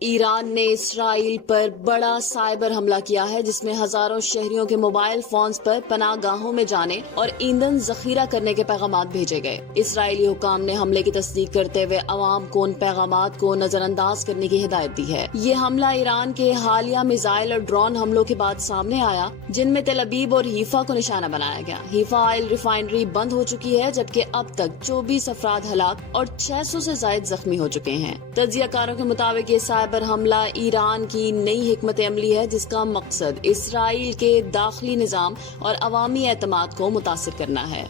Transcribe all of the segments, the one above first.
ایران نے اسرائیل پر بڑا سائبر حملہ کیا ہے جس میں ہزاروں شہریوں کے موبائل فونز پر پناہ گاہوں میں جانے اور ایندھن ذخیرہ کرنے کے پیغامات بھیجے گئے۔ اسرائیلی حکام نے حملے کی تصدیق کرتے ہوئے عوام کو ان پیغامات کو نظر انداز کرنے کی ہدایت دی ہے۔ یہ حملہ ایران کے حالیہ میزائل اور ڈرون حملوں کے بعد سامنے آیا جن میں تل ابیب اور حیفا کو نشانہ بنایا گیا۔ حیفا آئل ریفائنری بند ہو چکی ہے جبکہ اب تک 24 افراد ہلاک اور 600 سے زائد زخمی ہو چکے ہیں۔ تجزیہ کاروں کے مطابق یہ سائبر حملہ ایران کی نئی حکمت عملی ہے جس کا مقصد اسرائیل کے داخلی نظام اور عوامی اعتماد کو متاثر کرنا ہے۔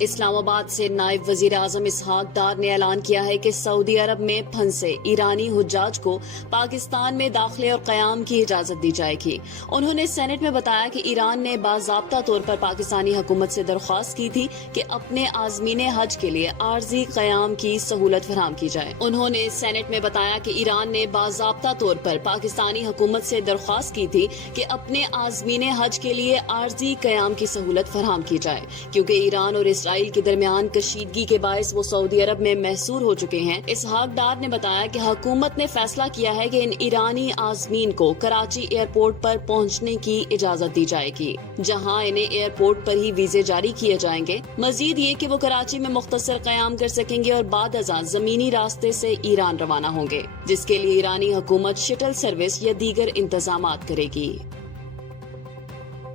اسلام آباد سے نائب وزیر اعظم اسحاق ڈار نے اعلان کیا ہے کہ سعودی عرب میں پھنسے ایرانی حجاج کو پاکستان میں داخلے اور قیام کی اجازت دی جائے گی۔ انہوں نے سینٹ میں بتایا کہ ایران نے باضابطہ طور پر پاکستانی حکومت سے درخواست کی تھی کہ اپنے عازمین حج کے لیے عارضی قیام کی سہولت فراہم کی جائے۔ انہوں نے سینٹ میں بتایا کہ ایران نے باضابطہ طور پر پاکستانی حکومت سے درخواست کی تھی کہ اپنے عازمین حج کے لیے عارضی قیام کی سہولت فراہم کی جائے کیونکہ ایران اور اسرائیل کے درمیان کشیدگی کے باعث وہ سعودی عرب میں محصور ہو چکے ہیں۔ اسحاق ڈار نے بتایا کہ حکومت نے فیصلہ کیا ہے کہ ان ایرانی عازمین کو کراچی ایئرپورٹ پر پہنچنے کی اجازت دی جائے گی جہاں انہیں ایئرپورٹ پر ہی ویزے جاری کیے جائیں گے۔ مزید یہ کہ وہ کراچی میں مختصر قیام کر سکیں گے اور بعد ازاں زمینی راستے سے ایران روانہ ہوں گے جس کے لیے ایرانی حکومت شٹل سروس یا دیگر انتظامات کرے گی۔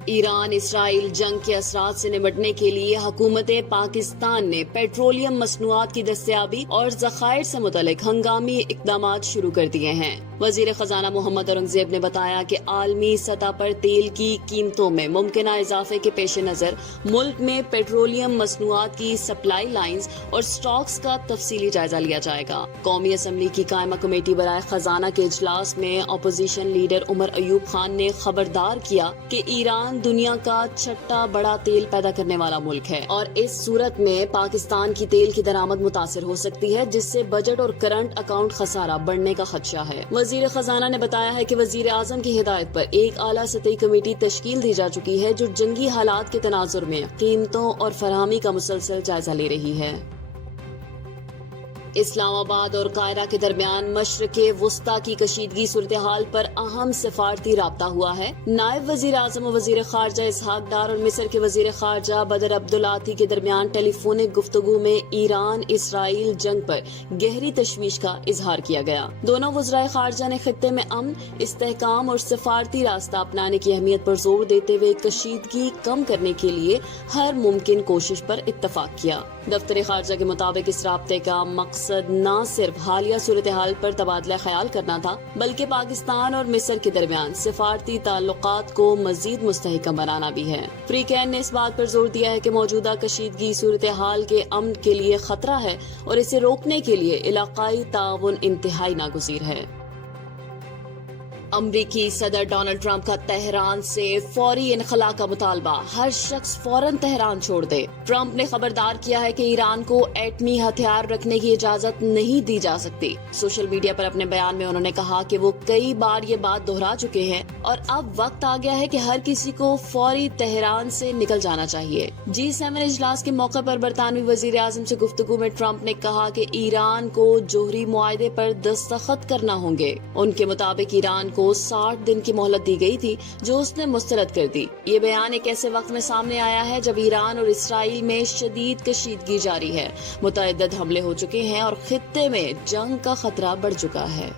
ایران اسرائیل جنگ کے اثرات سے نمٹنے کے لیے حکومت پاکستان نے پیٹرولیم مصنوعات کی دستیابی اور ذخائر سے متعلق ہنگامی اقدامات شروع کر دیے ہیں۔ وزیر خزانہ محمد اورنگزیب نے بتایا کہ عالمی سطح پر تیل کی قیمتوں میں ممکنہ اضافے کے پیش نظر ملک میں پیٹرولیم مصنوعات کی سپلائی لائنز اور سٹاکس کا تفصیلی جائزہ لیا جائے گا۔ قومی اسمبلی کی قائمہ کمیٹی برائے خزانہ کے اجلاس میں اپوزیشن لیڈر عمر ایوب خان نے خبردار کیا کہ ایران دنیا کا چھٹا بڑا تیل پیدا کرنے والا ملک ہے اور اس صورت میں پاکستان کی تیل کی درآمد متاثر ہو سکتی ہے جس سے بجٹ اور کرنٹ اکاؤنٹ خسارہ بڑھنے کا خدشہ ہے۔ وزیر خزانہ نے بتایا ہے کہ وزیر اعظم کی ہدایت پر ایک اعلیٰ سطحی کمیٹی تشکیل دی جا چکی ہے جو جنگی حالات کے تناظر میں قیمتوں اور فراہمی کا مسلسل جائزہ لے رہی ہے۔ اسلام آباد اور قاہرہ کے درمیان مشرق وسطی کی کشیدگی صورتحال پر اہم سفارتی رابطہ ہوا ہے۔ نائب وزیر اعظم و وزیر خارجہ اسحاق ڈار اور مصر کے وزیر خارجہ بدر عبدالعاطی کے درمیان ٹیلی فونک گفتگو میں ایران اسرائیل جنگ پر گہری تشویش کا اظہار کیا گیا۔ دونوں وزرائے خارجہ نے خطے میں امن، استحکام اور سفارتی راستہ اپنانے کی اہمیت پر زور دیتے ہوئے کشیدگی کم کرنے کے لیے ہر ممکن کوشش پر اتفاق کیا۔ دفتر خارجہ کے مطابق اس رابطے کا مقصد نہ صرف حالیہ صورتحال پر تبادلہ خیال کرنا تھا بلکہ پاکستان اور مصر کے درمیان سفارتی تعلقات کو مزید مستحکم بنانا بھی ہے۔ فریقین نے اس بات پر زور دیا ہے کہ موجودہ کشیدگی صورتحال کے امن کے لیے خطرہ ہے اور اسے روکنے کے لیے علاقائی تعاون انتہائی ناگزیر ہے۔ امریکی صدر ڈونلڈ ٹرمپ کا تہران سے فوری انخلاء کا مطالبہ، ہر شخص فوراً تہران چھوڑ دے۔ ٹرمپ نے خبردار کیا ہے کہ ایران کو ایٹمی ہتھیار رکھنے کی اجازت نہیں دی جا سکتی۔ سوشل میڈیا پر اپنے بیان میں انہوں نے کہا کہ وہ کئی بار یہ بات دہرا چکے ہیں اور اب وقت آ گیا ہے کہ ہر کسی کو فوری تہران سے نکل جانا چاہیے۔ G7 اجلاس کے موقع پر برطانوی وزیر اعظم سے گفتگو میں ٹرمپ نے کہا کہ ایران کو جوہری معاہدے پر دستخط کرنا ہوں گے۔ ان کے مطابق ایران کو 60 دن کی مہلت دی گئی تھی جو اس نے مسترد کر دی۔ یہ بیان ایک ایسے وقت میں سامنے آیا ہے جب ایران اور اسرائیل میں شدید کشیدگی جاری ہے، متعدد حملے ہو چکے ہیں اور خطے میں جنگ کا خطرہ بڑھ چکا ہے۔